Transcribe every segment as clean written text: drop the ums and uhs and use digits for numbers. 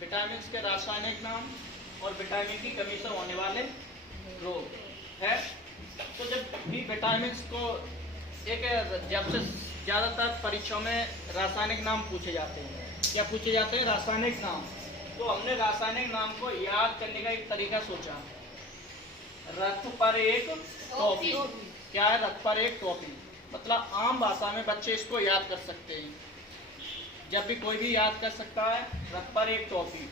Vitamin के रासायनिक नाम और विटामिन की कमी से होने वाले रोग है। तो जब भी विटामिन को जब से ज़्यादातर परीक्षाओं में रासायनिक नाम पूछे जाते हैं, क्या पूछे जाते हैं? रासायनिक नाम। तो हमने रासायनिक नाम को याद करने का एक तरीका सोचा, रथ पर एक टॉफी। क्या है रथ पर एक टॉफी? मतलब आम भाषा में बच्चे इसको याद कर सकते हैं, जब भी कोई भी याद कर सकता है, रथ पर एक टॉफी।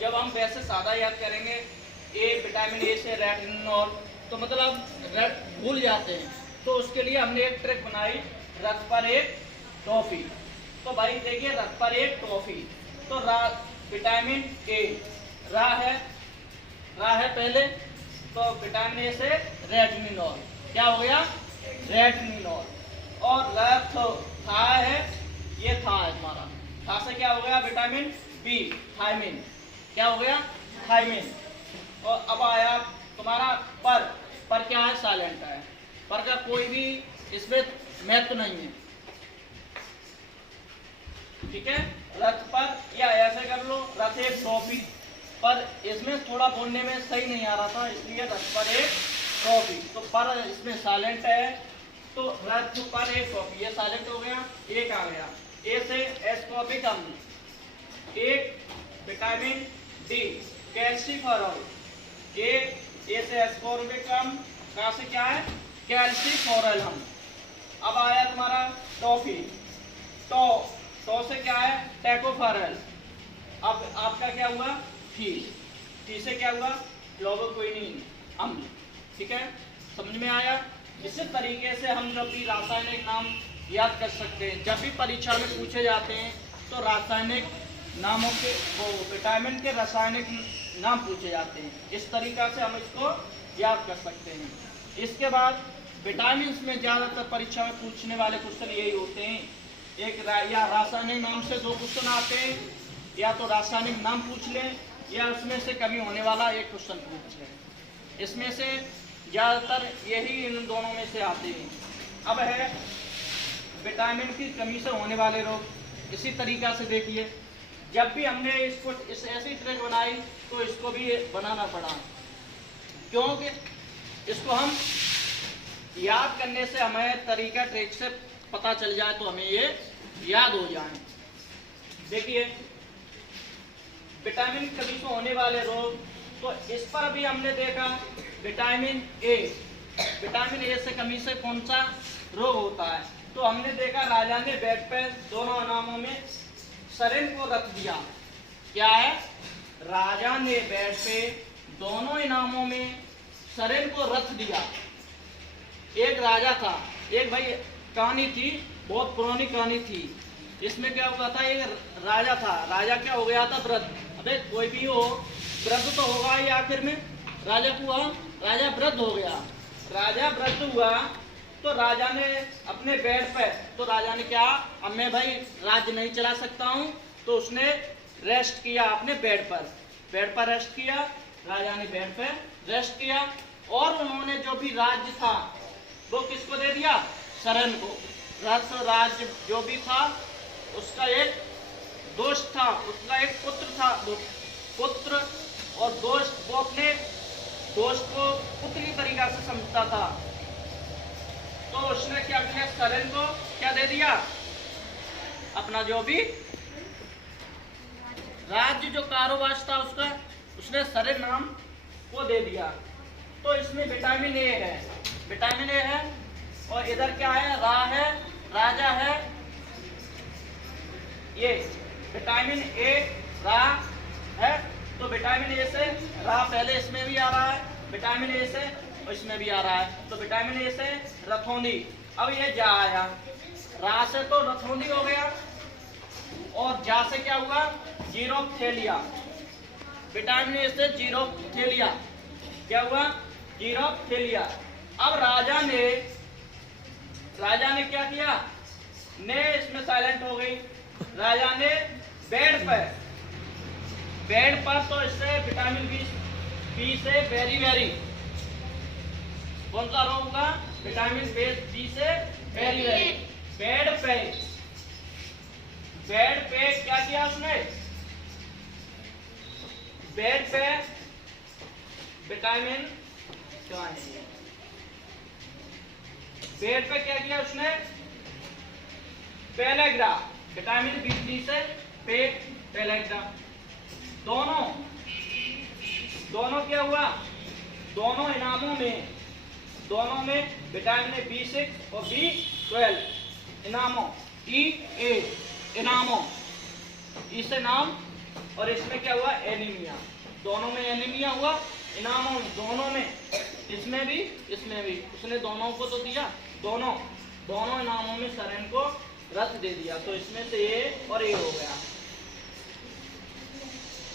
जब हम वैसे सादा याद करेंगे विटामिन ए से रेटिनॉल, तो मतलब भूल जाते हैं। तो उसके लिए हमने एक ट्रिक बनाई, रथ पर एक टॉफी। तो भाई देखिए, रथ पर एक टॉफी, तो विटामिन ए रा है पहले, तो विटामिन ए से रेटिनॉल, क्या हो गया? रेटिनॉल। और रथ था है, ये था हमारा, था से क्या हो गया? विटामिन बी, थायमिन, क्या हो गया? थायमिन। और अब आया तुम्हारा पर क्या है? साइलेंट है। पर का कोई भी इसमें महत्व नहीं है, ठीक है। रथ पर या ऐसे कर लो, रथ एक टॉफी, पर इसमें थोड़ा बोलने में सही नहीं आ रहा था, इसलिए रथ पर एक टॉफी। तो पर इसमें साइलेंट है, तो रथ पर एक टॉफी, ये साइलेंट हो गया, एक आ गया। ए से एस्कॉर्बिक अम्ल, एक विटामिन डी, कैल्सीफेरॉल। ए से एस्कॉर्बिक अम्ल, कहाँ से क्या है? कैल्सीफेरॉल अम्ल। अब आया तुम्हारा टॉफी, तो से क्या है? टैकोफेरॉल। अब आपका क्या हुआ? टी से क्या हुआ? फ्लोवोक्विनिन अम्ल, ठीक है। समझ में आया? इसी तरीके से हम जब भी रासायनिक नाम याद कर सकते हैं, जब भी परीक्षा में पूछे जाते हैं तो रासायनिक नामों के विटामिन के रासायनिक नाम पूछे जाते हैं। इस तरीका से हम इसको याद कर सकते हैं। इसके बाद विटामिन में ज़्यादातर परीक्षा में पूछने वाले क्वेश्चन यही होते हैं, एक या रासायनिक नाम से दो क्वेश्चन आते हैं, या तो रासायनिक नाम पूछ लें, या उसमें से कमी होने वाला एक क्वेश्चन पूछ लें। इसमें से ज़्यादातर यही इन दोनों में से आते हैं। अब है विटामिन की कमी से होने वाले रोग। इसी तरीका से देखिए, जब भी हमने इसको ऐसी ट्रिक बनाई तो इसको भी बनाना पड़ा, क्योंकि इसको हम याद करने से हमें तरीका ट्रिक से पता चल जाए तो हमें ये याद हो जाए। देखिए, विटामिन की कमी से होने वाले रोग, तो इस पर भी हमने देखा विटामिन ए से कमी से कौन सा रोग होता है। तो हमने देखा, राजा ने बेड पर दोनों इनामों में सरेन को रख दिया। क्या है? राजा ने बेड पे दोनों इनामों में सरेन को रख दिया। एक राजा था, एक भाई कहानी थी, बहुत पुरानी कहानी थी। इसमें क्या हुआ था, एक राजा था, राजा क्या हो गया था? वृद्ध। अबे कोई भी हो, वृद्ध तो होगा ही आखिर में। राजा वृद्ध हो गया। राजा वृद्ध हुआ तो राजा ने अपने बेड पे, तो राजा ने क्या, अब मैं भाई राज्य नहीं चला सकता हूँ, तो उसने रेस्ट किया अपने बेड पर रेस्ट किया। राजा ने बेड पे रेस्ट किया, और उन्होंने जो भी राज्य था वो किसको दे दिया? सरेन को। राज्य जो भी था, उसका एक दोस्त था, उसका एक पुत्र था, पुत्र और दोस्त, वो अपने दोस्त को पुत्र की तरीका से समझता था। तो उसने क्या किया? सरेन को क्या दे दिया? अपना जो भी राज्य, जो कारोबार था उसका, उसने सरेन नाम को दे दिया। तो इसमें विटामिन ए है, और इधर क्या है? राजा है। ये विटामिन ए रा है, तो विटामिन ए से रा पहले इसमें भी आ रहा है, विटामिन ए से और इसमें भी आ रहा है, तो विटामिन ए से रथौंदी। अब ये जा आया, रा से तो रथौंदी हो गया, और जा से क्या हुआ? जीरोप्थेलिया। विटामिन ए से जीरोप्थेलिया, क्या हुआ? जीरोप्थेलिया। अब राजा ने क्या किया? ने इसमें साइलेंट हो गई। राजा ने बेड पर, तो इससे विटामिन बी से वेरी, कौन सा रोग होगा? विटामिन बी से वेरी। बेड पे क्या किया उसने? बेड पे विटामिन क्या है, बेड पे क्या किया उसने, पेलेग्रा, विटामिन B3 से पेट पेलेग्रा, दोनों क्या हुआ, दोनों दोनों में विटामिन B6 और B12 इनामो, E8 इनामो, इसे नाम, और इसमें क्या हुआ, एनीमिया, दोनों में एनीमिया हुआ, इनामो दोनों में, इसमें भी उसने दोनों को तो दिया, दोनों इनामों में सेरेन को रद्द दे दिया, तो इसमें से ये और ये हो गया।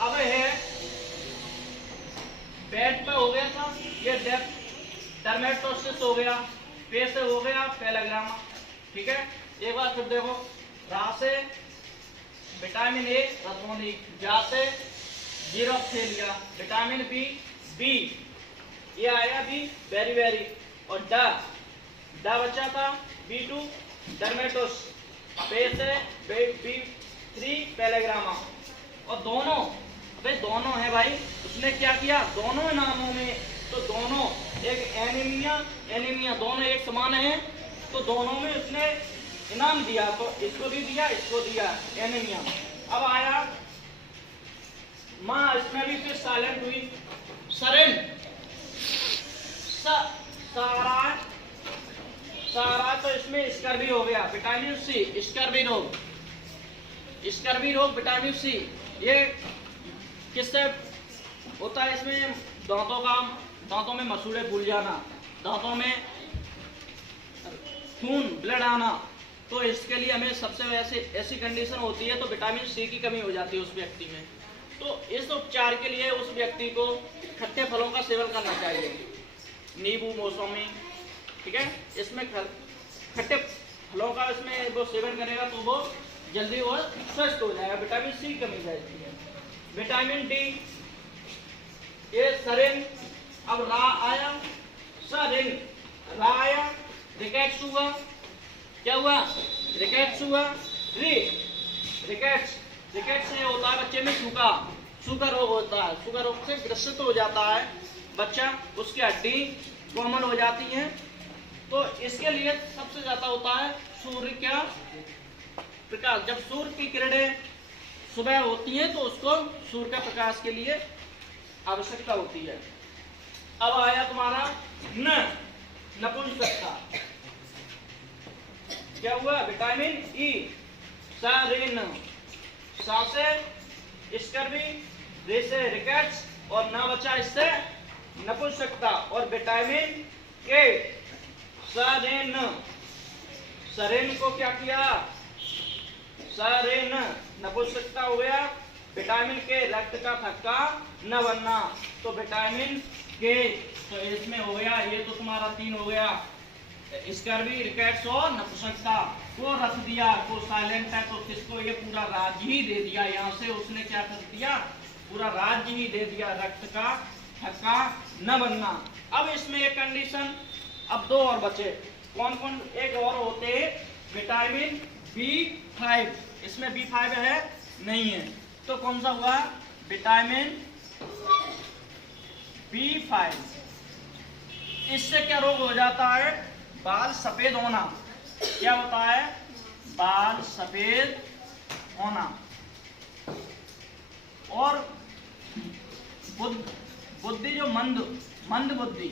अब है पेट पे हो गया था ये डर्मेटोसिस हो गया, पे से हो गया पेलेग्रामा, ठीक है। एक बार फिर देखो, रा से विटामिन ए रतौनी, जा से जीरोप्थेलिया, विटामिन बी ये आया बी बेरी, और ड बचा था B2 डर्मेटोस, पे से B3 पेलेग्रामा, और दोनों है भाई, उसने क्या किया, दोनों नामों में, तो दोनों एक एनीमिया दोनों एक समान है, तो दोनों में उसने इनाम दिया, तो इसको भी दिया, इसको दिया एनीमिया। अब आया माँ, इसमें भी फिर साइलेंट हुई, सरेन, सारा, तो इसमें स्कर्वी हो गया, विटामिन सी, स्कर्वी रोग विटामिन सी, ये किससे होता है, इसमें दांतों में मसूड़े फूल जाना, दांतों में खून ब्लड आना, तो इसके लिए हमें सबसे ऐसी कंडीशन होती है तो विटामिन सी की कमी हो जाती है उस व्यक्ति में, तो इस उपचार के लिए उस व्यक्ति को खट्टे फलों का सेवन करना चाहिए, नींबू मौसमी, ठीक है, इसमें खट्टे फलों का इसमें वो सेवन करेगा तो वो जल्दी वो स्वस्थ हो जाएगा, विटामिन सी की कमी जाती है। विटामिन डी, ये सरेन, अब रा आया, सरेन, रा आया, रिकेट्स हुआ, क्या हुआ, रिकेट्स हुआ, रिकेट्स से होता है बच्चे में सूखा रोग होता है, सूखा रोग से ग्रसित हो जाता है बच्चा, उसकी हड्डी कोमल हो जाती है, तो इसके लिए सबसे ज्यादा होता है सूर्य का प्रकाश, जब सूर्य की किरणें सुबह होती है तो उसको सूर्य का प्रकाश के लिए आवश्यकता होती है। अब आया तुम्हारा नपुंसकता, क्या हुआ, विटामिन ई, सारेन, सा से स्कर्वी, रे से रिकेट्स, और ना बचा इससे नपुंसकता, और विटामिन के, सरेन को क्या किया, सरेन नपुंसकता हो गया, विटामिन के रक्त का थक्का न बनना, तो विटामिन के, तो इसमें हो गया, ये तो तुम्हारा 3 हो गया, स्कर्वी, रिकेट्स और नपुंसकता को रख दिया, तो साइलेंट है, तो किसको, ये पूरा राज्य ही दे दिया, यहाँ से उसने क्या कर दिया, पूरा राज्य ही दे दिया, रक्त का थक्का न बनना। अब इसमें एक कंडीशन, अब 2 और बचे, कौन एक और होते हैं, विटामिन B5, इसमें B5 है नहीं है, तो कौन सा हुआ, विटामिन B5, इससे क्या रोग हो जाता है, बाल सफेद होना, क्या होता है, बाल सफेद होना, और बुद्धि जो मंद बुद्धि,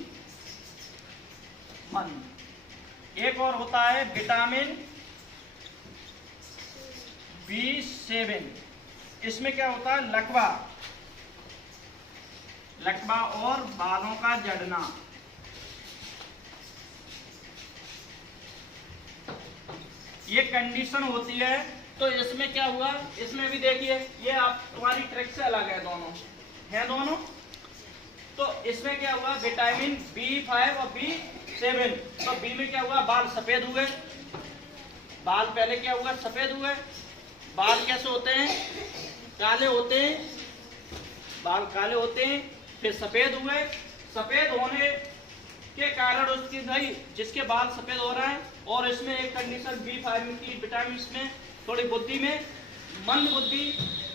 एक और होता है विटामिन B7, इसमें क्या होता है, लकवा और बालों का झड़ना, ये कंडीशन होती है, तो इसमें क्या हुआ, इसमें भी देखिए, ये आप तुम्हारी ट्रिक से अलग है, दोनों, तो इसमें क्या हुआ, विटामिन B5 और B7, तो बी में क्या हुआ, बाल सफेद हुए, बाल पहले क्या हुआ, सफेद हुए, बाल कैसे होते हैं, काले होते हैं, बाल काले होते हैं, फिर सफेद हुए, सफेद होने के कारण उसकी भाई जिसके बाल सफेद हो रहा है, और इसमें एक कंडीशन B5 की विटामिन में थोड़ी बुद्धि में मंद बुद्धि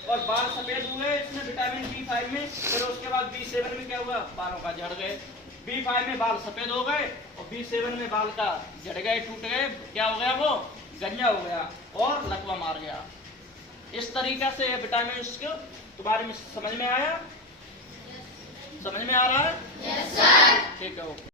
और बाल सफेद हुए इसमें विटामिन B5 में। फिर उसके बाद B7 में क्या हुआ, बालों का झड़ गए। B5 में बाल सफेद हो गए और B7 में बाल का झड़ गए, टूट गए, क्या हो गया, वो गंजा हो गया और लकवा मार गया। इस तरीके से विटामिन के बारे में समझ में आया? समझ में आ रहा है? Yes sir. ठीक है, ओके।